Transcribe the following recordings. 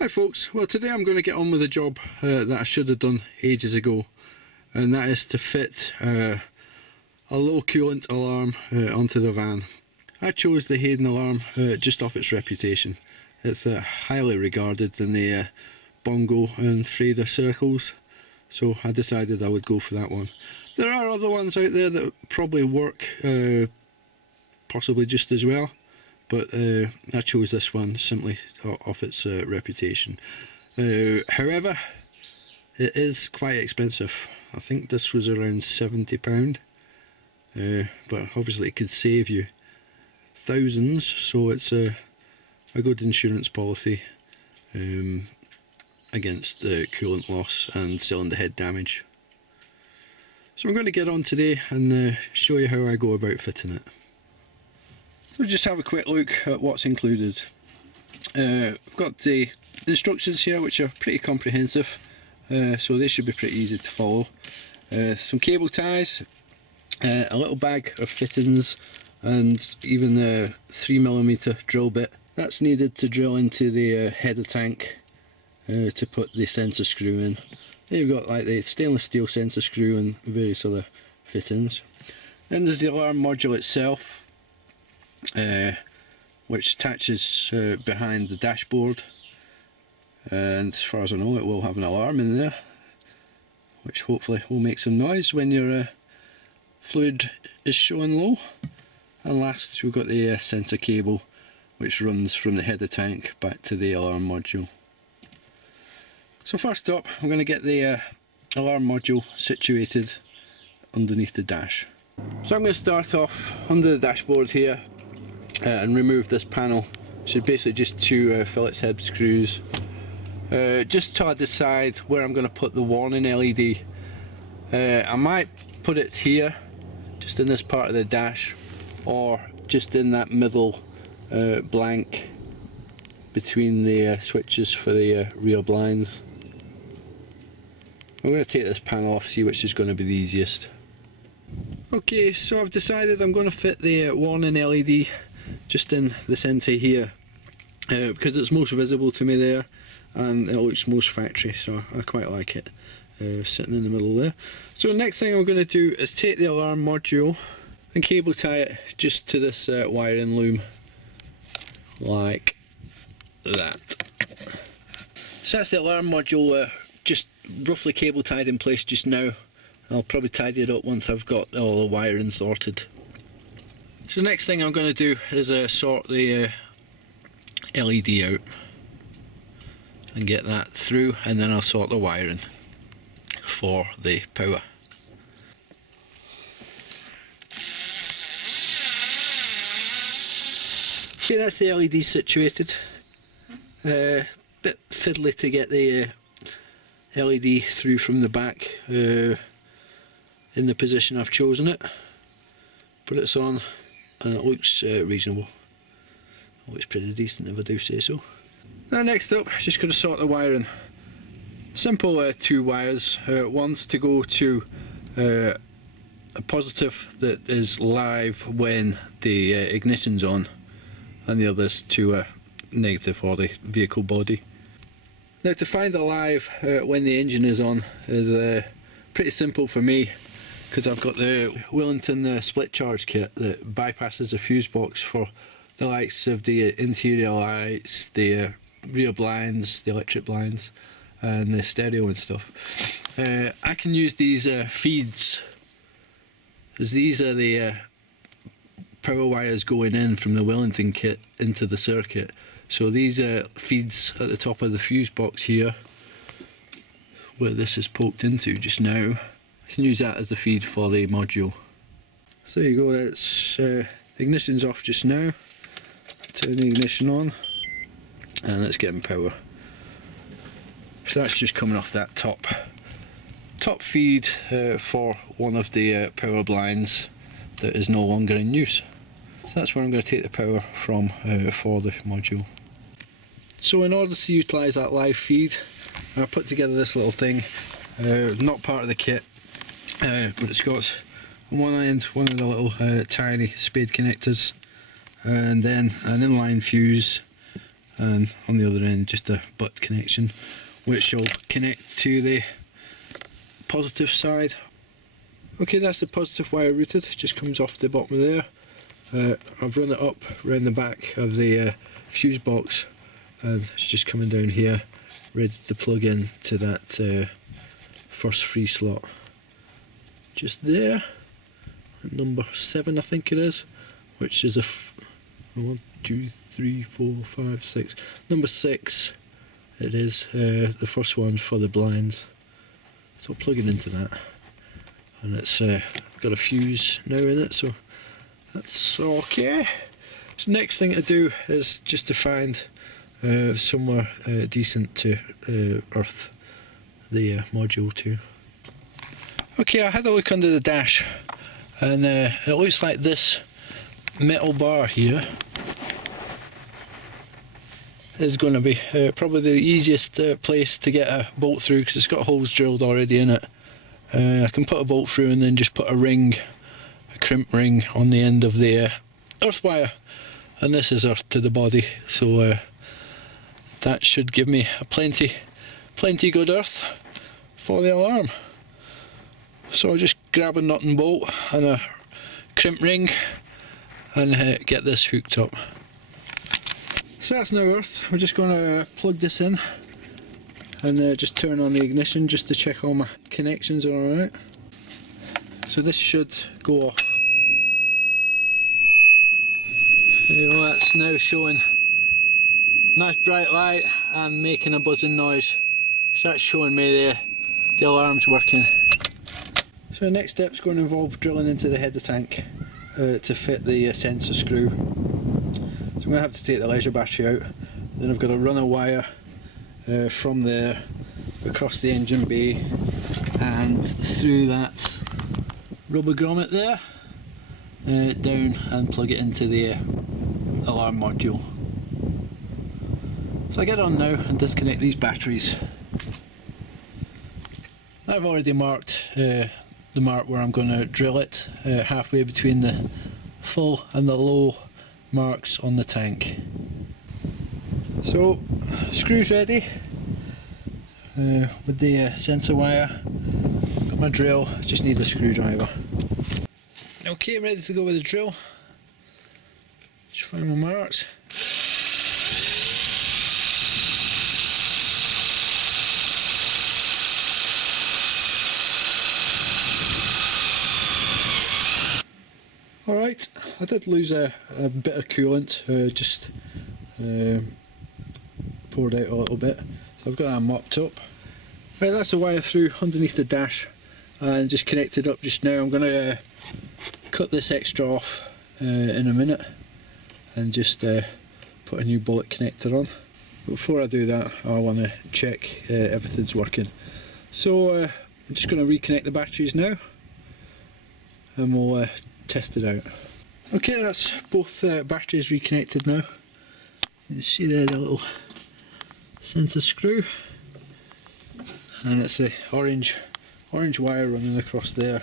Hi folks, well today I'm going to get on with a job that I should have done ages ago, and that is to fit a low coolant alarm onto the van. I chose the Hayden alarm just off its reputation. It's highly regarded in the Bongo and Freda circles, so I decided I would go for that one. There are other ones out there that probably work possibly just as well, but I chose this one simply off its reputation. However, it is quite expensive. I think this was around £70, but obviously it could save you thousands, so it's a good insurance policy against coolant loss and cylinder head damage. So I'm going to get on today and show you how I go about fitting it. So just have a quick look at what's included. I've got the instructions here, which are pretty comprehensive, so they should be pretty easy to follow. Some cable ties, a little bag of fittings, and even a 3mm drill bit. That's needed to drill into the header tank to put the sensor screw in. Then you've got like the stainless steel sensor screw and various other fittings. Then there's the alarm module itself, which attaches behind the dashboard, and as far as I know it will have an alarm in there, which hopefully will make some noise when your fluid is showing low. And last we've got the sensor cable, which runs from the header tank back to the alarm module. So first up, I'm going to get the alarm module situated underneath the dash. So I'm going to start off under the dashboard here and remove this panel. So basically just two Phillips head screws, just till I decide where I'm going to put the warning LED. I might put it here, just in this part of the dash, or just in that middle blank between the switches for the rear blinds. I'm going to take this panel off, see which is going to be the easiest. Okay, so I've decided I'm going to fit the warning LED just in the centre here, because it's most visible to me there and it looks most factory, so I quite like it sitting in the middle there. So the next thing I'm going to do is take the alarm module and cable tie it just to this wiring loom, like that. So that's the alarm module just roughly cable tied in place just now. I'll probably tidy it up once I've got all the wiring sorted. So the next thing I'm going to do is sort the LED out and get that through, and then I'll sort the wiring for the power. Okay, that's the LED situated. Bit fiddly to get the LED through from the back in the position I've chosen it, but it's on and it looks reasonable. It looks pretty decent if I do say so. Now next up, just going to sort the wiring. Simple two wires, one's to go to a positive that is live when the ignition's on, and the other's to a negative for the vehicle body. Now to find the live when the engine is on is pretty simple for me, because I've got the Wellington split charge kit that bypasses the fuse box for the likes of the interior lights, the rear blinds, the electric blinds, and the stereo and stuff. I can use these feeds, as these are the power wires going in from the Wellington kit into the circuit. So these feeds at the top of the fuse box here, where this is poked into just now, I can use that as the feed for the module. So there you go, it's ignition's off just now. Turn the ignition on and it's getting power. So that's just coming off that top feed for one of the power blinds that is no longer in use. So that's where I'm going to take the power from for the module. So in order to utilise that live feed, I put together this little thing, not part of the kit, but it's got on one end one of the little tiny spade connectors, and then an inline fuse, and on the other end just a butt connection, which will connect to the positive side. Okay, that's the positive wire routed, it just comes off the bottom of there. I've run it up around the back of the fuse box, and it's just coming down here, ready to plug in to that first free slot. Just there, at number 7 I think it is, which is a 1, 2, 3, 4, 5, 6. Number 6 it is, the first one for the blinds. So I'll plug it into that, and it's got a fuse now in it, so that's okay. So next thing to do is just to find somewhere decent to earth the module to. Okay, I had a look under the dash, and it looks like this metal bar here is going to be probably the easiest place to get a bolt through, because it's got holes drilled already in it. I can put a bolt through and then just put a ring, a crimp ring on the end of the earth wire, and this is earth to the body, so that should give me a plenty good earth for the alarm. So I'll just grab a nut and bolt and a crimp ring and get this hooked up. So that's now earth. We're just going to plug this in and just turn on the ignition just to check all my connections are alright. So this should go off. There you go, that's now showing nice bright light and making a buzzing noise. So that's showing me the alarm's working. So the next step's going to involve drilling into the head of the tank to fit the sensor screw. So I'm going to have to take the leisure battery out, then I've got to run a wire from there across the engine bay and through that rubber grommet there, down and plug it into the alarm module. So I get on now and disconnect these batteries. I've already marked the mark where I'm going to drill it, halfway between the full and the low marks on the tank. So screws ready with the sensor wire. Got my drill, just need a screwdriver. Okay, I'm ready to go with the drill. Just find my marks. Alright, I did lose a bit of coolant, just poured out a little bit, so I've got that mopped up. Right, that's the wire through underneath the dash and just connected up just now. I'm going to cut this extra off in a minute and just put a new bullet connector on. But before I do that, I want to check everything's working. So I'm just going to reconnect the batteries now and we'll test it out. Okay, that's both batteries reconnected now. You can see there the little sensor screw, and it's the orange wire running across there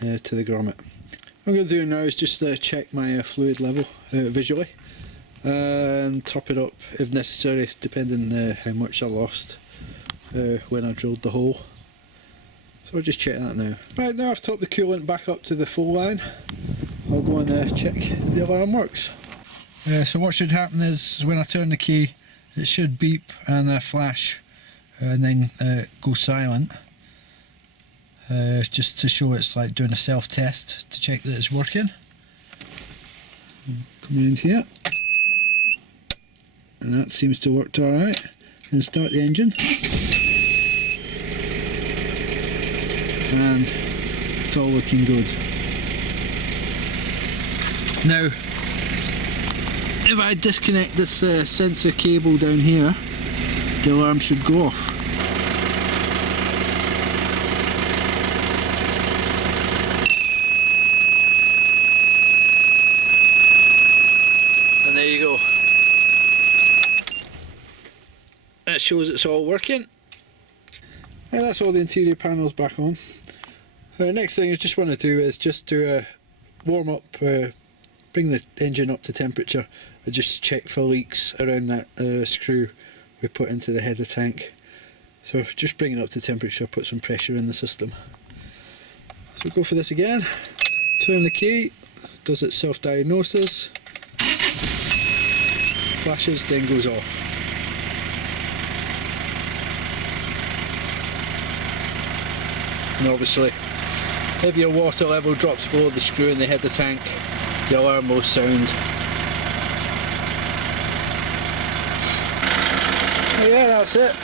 to the grommet. What I'm going to do now is just check my fluid level visually and top it up if necessary, depending how much I lost when I drilled the hole. So I'll just check that now. Right, now I've topped the coolant back up to the full line, I'll go and check if the alarm works. So what should happen is when I turn the key, it should beep and flash and then go silent, just to show it's like doing a self-test to check that it's working. Coming into here, and that seems to work alright. Then start the engine, and it's all looking good. Now, if I disconnect this sensor cable down here, the alarm should go off. And there you go. That shows it's all working. Now that's all the interior panels back on. Next thing I just want to do is just to warm up, bring the engine up to temperature I just checked for leaks around that screw we put into the header tank. So just bring it up to temperature, put some pressure in the system. So go for this again, turn the key, does its self-diagnosis, flashes, then goes off. And obviously, if your water level drops below the screw in the header tank, the alarm will sound. So yeah, that's it.